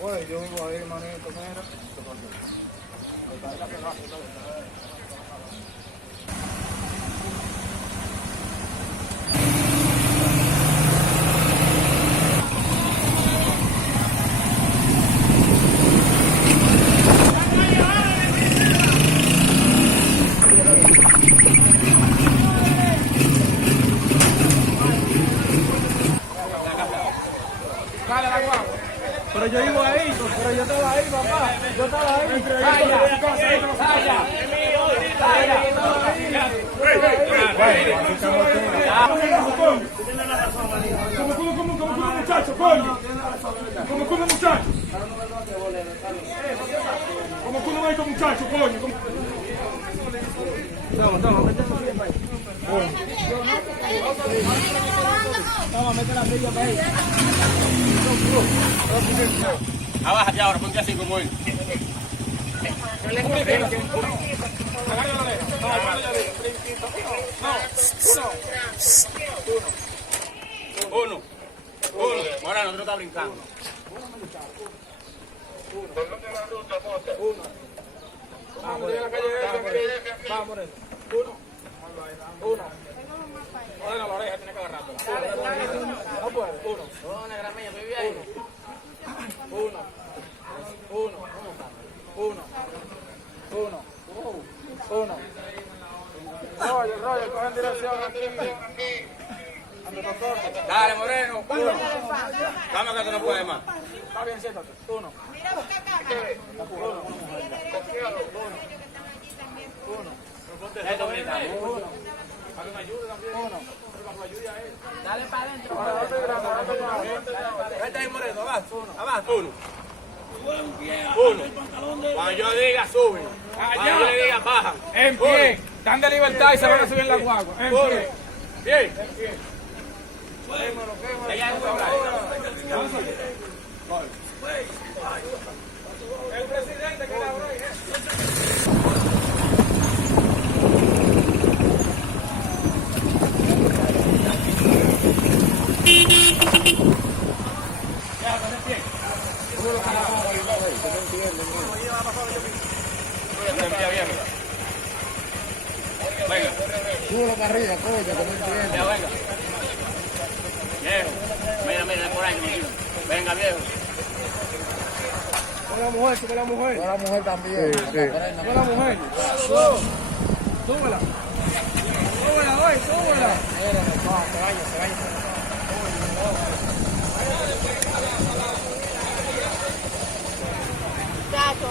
Güey, yo vivo ahí, manito, mira. Dale la guagua. Pero yo vivo ahí, pero yo estaba ahí, papá. Yo estaba ahí. ¿Cómo, muchacho, coño? ¿Cómo, muchacho? ¿Cómo va estos muchachos, coño? Toma, mete la silla para ahí. Abájate ahora, ponte así como él. Uno. Ahora nosotros está brincando. Vamos, en la calle vamos, uno. Bueno, la oreja tiene que agarrarla. No puede. Uno. Uno. Roger, cogen dirección aquí. Dale, Moreno. Vamos que tú no puedes más. Está bien, siéntate. Uno. Mira, busca cámara. Dale para adentro. Vete ahí, Moreno, abajo. Uno. Cuando yo diga, suben. Cuando yo le diga, bajan. En pie. Están de libertad y se van a subir en la guagua. En pie. Bien. El presidente que la abro. Venga. Súbelo para arriba, coño, que no entiendo. Ya, venga. Viejo. Mira, por ahí que me quiero. Venga, viejo. Con la mujer, sube la mujer. Con la mujer también. Con la mujer. Súbela. Súbela, hoy, súbela. Se vaya. Chacho,